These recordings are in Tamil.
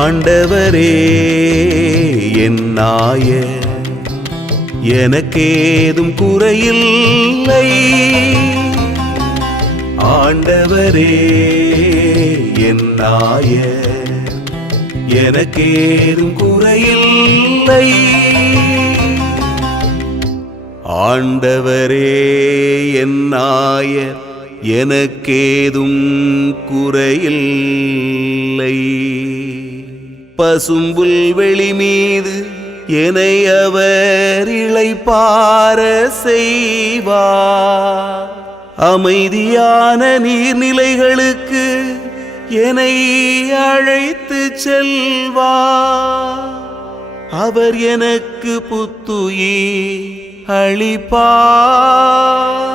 ஆண்டவரே என் நாய எனக்கேதும் குறையில்லை. ஆண்டவரே என் நாய எனக்கேதும் குறையில்லை. ஆண்டவரே என் நாயர். எனக்கேதும் குறையில்லை. பசும்புல் வெளி மீது என்னை அவர் இளைப்பார செய்வார். அமைதியான நீர்நிலைகளுக்கு என்னை அழைத்து செல்வா அவர் எனக்கு புத்துயி அளிப்பார்.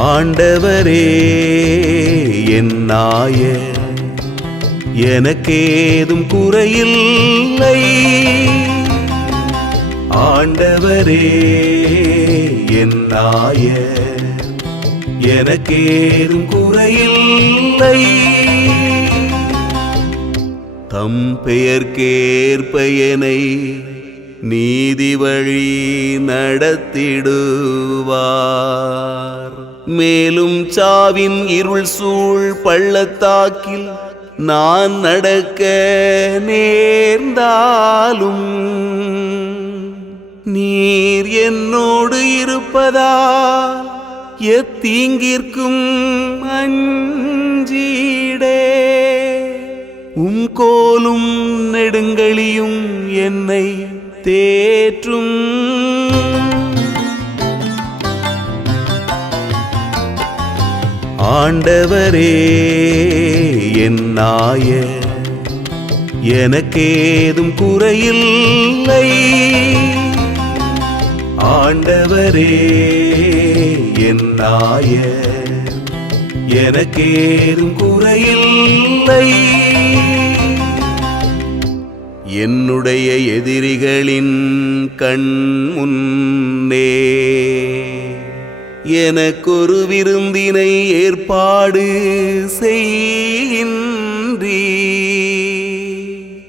ஆண்டவரே என் நாயர் எனக்கேதும் குறையில்லை. ஆண்டவரே என் நாயர் எனக்கேதும் குறையில்லை. தம் பெயர்க்கேற்ப என்னை நீதி வழி நடத்திடுவார். மேலும் சாவின் இருள் சூழ் பள்ளத்தாக்கில் நான் நடக்க நேர்ந்தாலும் நீர் என்னோடு இருப்பதா? எத்தீங்கிற்கும் அஞ்சீடே. உம் கோலும் நெடுங்களியும் என்னை தேற்றும். ஆண்டவரே என் நாய எனக்கேதும் குறையில்லை. ஆண்டவரே என் நாய எனக்கேதும் குறையில்லை. என்னுடைய எதிரிகளின் கண் முன்னே எனக்கொரு விருந்தினை ஏற்பாடு செய்கின்றீ.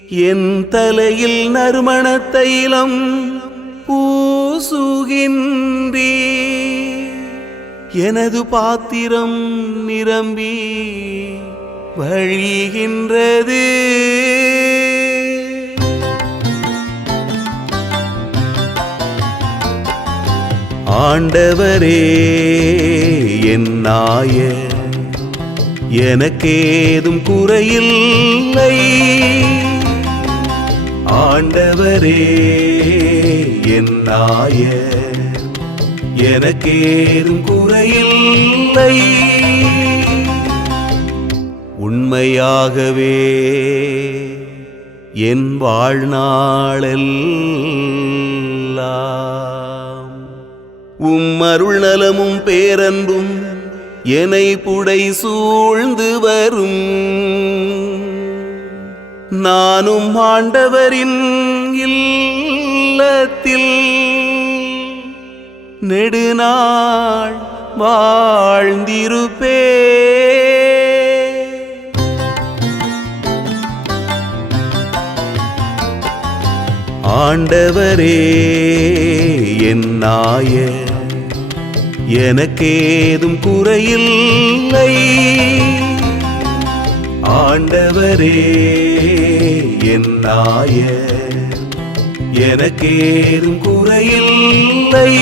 என் தலையில் நறுமண தைலம் பூசுகின்றீ. எனது பாத்திரம் நிரம்பி வழிகின்றது. ஆண்டவரே என் நாயர் எனக்கேதும் குறையில்லை. ஆண்டவரே என் நாயர் எனக்கேதும் குறையில்லை. உண்மையாகவே என் வாழ்நாளெல்லாம் உம்மருள் நலமும் பேரன்பும் என்னை புடை சூழ்ந்து வரும். நானும் ஆண்டவரின் இல்லத்தில் நெடுநாள் வாழ்ந்திருப்பே ஆண்டவரே என் நாய எனக்கேதும் குறையில்லை. ஆண்டவரே என் நாய எனக்கேதும் குறையில்லை.